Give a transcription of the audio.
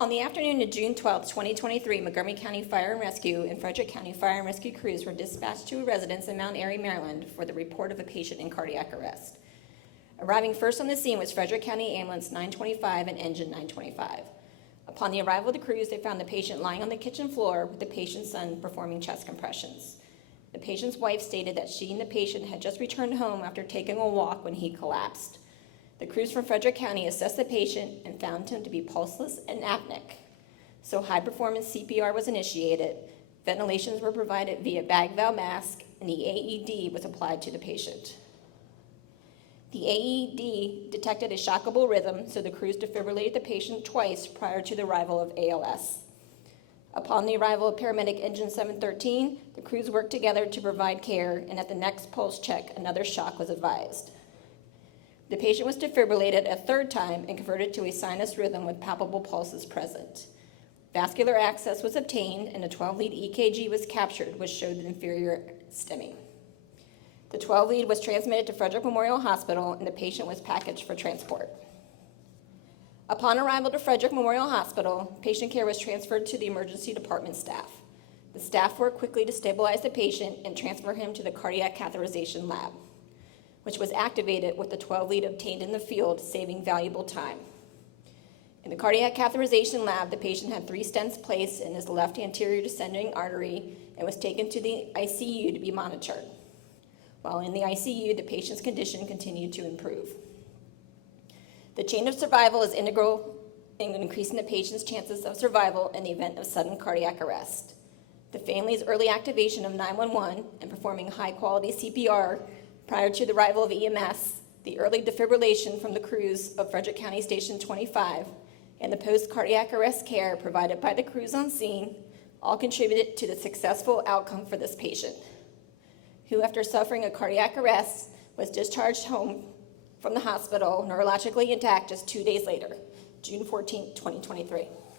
On the afternoon of June 12, 2023, Montgomery County Fire and Rescue and Frederick County Fire and Rescue crews were dispatched to a residence in Mount Airy, Maryland for the report of a patient in cardiac arrest. Arriving first on the scene was Frederick County Ambulance 925 and Engine 925. Upon the arrival of the crews, they found the patient lying on the kitchen floor with the patient's son performing chest compressions. The patient's wife stated that she and the patient had just returned home after taking a walk when he collapsed. The crews from Frederick County assessed the patient and found him to be pulseless and apneic. So high-performance CPR was initiated, ventilations were provided via bag valve mask, and the AED was applied to the patient. The AED detected a shockable rhythm, so the crews defibrillated the patient twice prior to the arrival of ALS. Upon the arrival of paramedic Engine 713, the crews worked together to provide care, and at the next pulse check, another shock was advised. The patient was defibrillated a third time and converted to a sinus rhythm with palpable pulses present. Vascular access was obtained and a 12-lead EKG was captured, which showed the inferior STEMI. The 12-lead was transmitted to Frederick Memorial Hospital and the patient was packaged for transport. Upon arrival to Frederick Memorial Hospital, patient care was transferred to the emergency department staff. The staff worked quickly to stabilize the patient and transfer him to the cardiac catheterization lab, which was activated with the 12-lead obtained in the field, saving valuable time. In the cardiac catheterization lab, the patient had 3 stents placed in his left anterior descending artery and was taken to the ICU to be monitored. While in the ICU, the patient's condition continued to improve. The chain of survival is integral in increasing the patient's chances of survival in the event of sudden cardiac arrest. The family's early activation of 911 and performing high-quality CPR prior to the arrival of EMS, the early defibrillation from the crews of Frederick County Station 25, and the post-cardiac arrest care provided by the crews on scene all contributed to the successful outcome for this patient, who, after suffering a cardiac arrest, was discharged home from the hospital neurologically intact just 2 days later, June 14, 2023.